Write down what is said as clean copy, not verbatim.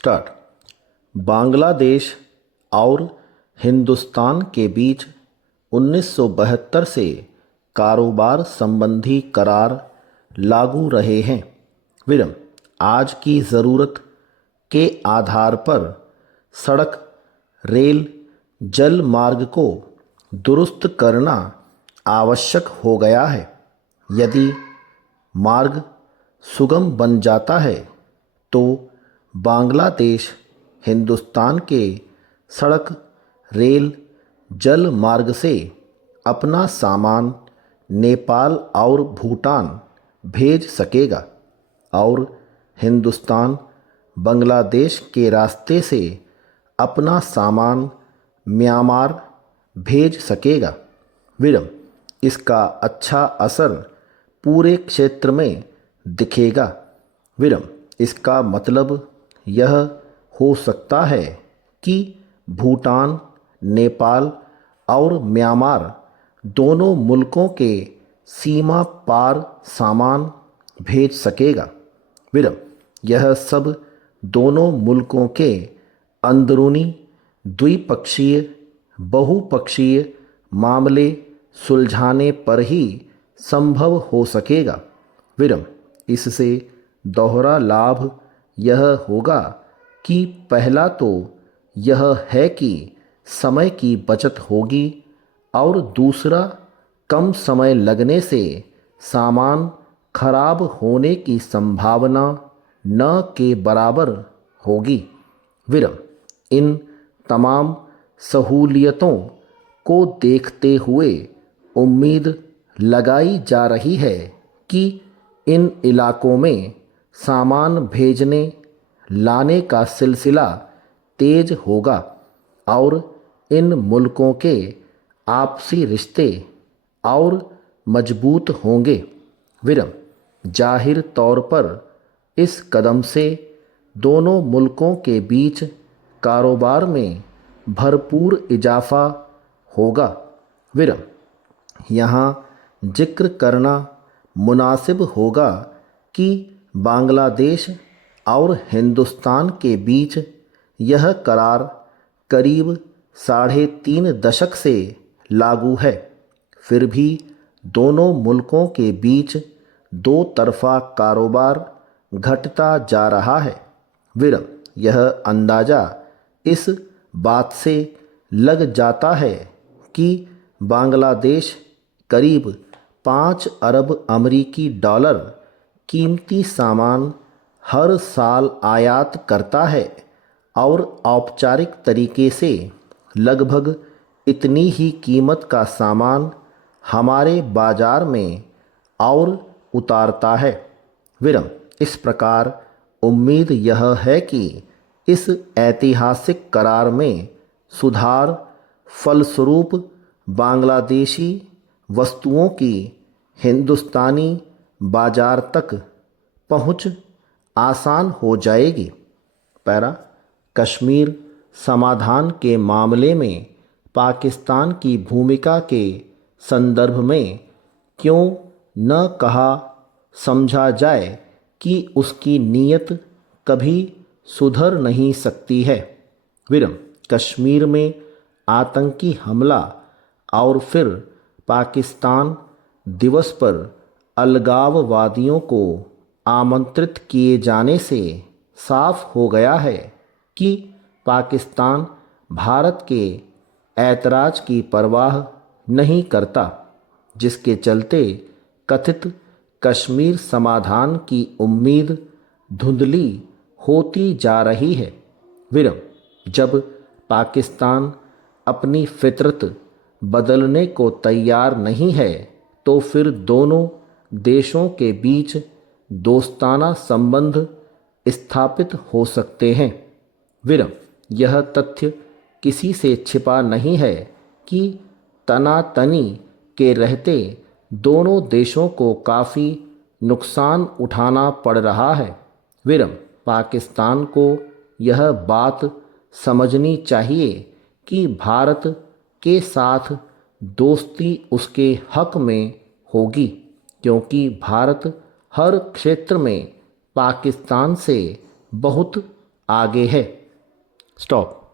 Start. Bangladesh और हिंदुस्तान के बीच 1972 से कारोबार संबंधी करार लागू रहे हैं। विरम आज की ज़रूरत के आधार पर सड़क, रेल, जल मार्ग को दुरुस्त करना आवश्यक हो गया है। यदि मार्ग सुगम बन जाता है तो बांग्लादेश हिंदुस्तान के सड़क, रेल, जल मार्ग से अपना सामान नेपाल और भूटान भेज सकेगा और हिंदुस्तान बांग्लादेश के रास्ते से अपना सामान म्यांमार भेज सकेगा। विरम इसका अच्छा असर पूरे क्षेत्र में दिखेगा। विरम इसका मतलब यह हो सकता है कि भूटान, नेपाल और म्यांमार दोनों मुल्कों के सीमा पार सामान भेज सकेगा। विरम यह सब दोनों मुल्कों के अंदरूनी द्विपक्षीय, बहुपक्षीय मामले सुलझाने पर ही संभव हो सकेगा। विरम इससे दोहरा लाभ यह होगा कि पहला तो यह है कि समय की बचत होगी और दूसरा कम समय लगने से सामान खराब होने की संभावना न के बराबर होगी। विरम इन तमाम सहूलियतों को देखते हुए उम्मीद लगाई जा रही है कि इन इलाकों में सामान भेजने लाने का सिलसिला तेज होगा और इन मुल्कों के आपसी रिश्ते और मजबूत होंगे। विरम जाहिर तौर पर इस कदम से दोनों मुल्कों के बीच कारोबार में भरपूर इजाफा होगा। विरम यहाँ जिक्र करना मुनासिब होगा कि बांग्लादेश और हिंदुस्तान के बीच यह करार करीब 3.5 दशक से लागू है। फिर भी दोनों मुल्कों के बीच दो तरफ़ा कारोबार घटता जा रहा है। विरम यह अंदाज़ा इस बात से लग जाता है कि बांग्लादेश करीब 5 अरब अमरीकी डॉलर कीमती सामान हर साल आयात करता है और औपचारिक तरीके से लगभग इतनी ही कीमत का सामान हमारे बाज़ार में और उतारता है। विरम इस प्रकार उम्मीद यह है कि इस ऐतिहासिक करार में सुधार फलस्वरूप बांग्लादेशी वस्तुओं की हिंदुस्तानी बाज़ार तक पहुंच आसान हो जाएगी। पैरा कश्मीर समाधान के मामले में पाकिस्तान की भूमिका के संदर्भ में क्यों न कहा समझा जाए कि उसकी नीयत कभी सुधर नहीं सकती है। विरम कश्मीर में आतंकी हमला और फिर पाकिस्तान दिवस पर अलगाववादियों को आमंत्रित किए जाने से साफ हो गया है कि पाकिस्तान भारत के ऐतराज़ की परवाह नहीं करता, जिसके चलते कथित कश्मीर समाधान की उम्मीद धुंधली होती जा रही है। विरम जब पाकिस्तान अपनी फितरत बदलने को तैयार नहीं है तो फिर दोनों देशों के बीच दोस्ताना संबंध स्थापित हो सकते हैं। विरम यह तथ्य किसी से छिपा नहीं है कि तनातनी के रहते दोनों देशों को काफ़ी नुकसान उठाना पड़ रहा है। विरम पाकिस्तान को यह बात समझनी चाहिए कि भारत के साथ दोस्ती उसके हक में होगी, क्योंकि भारत हर क्षेत्र में पाकिस्तान से बहुत आगे है। स्टॉप।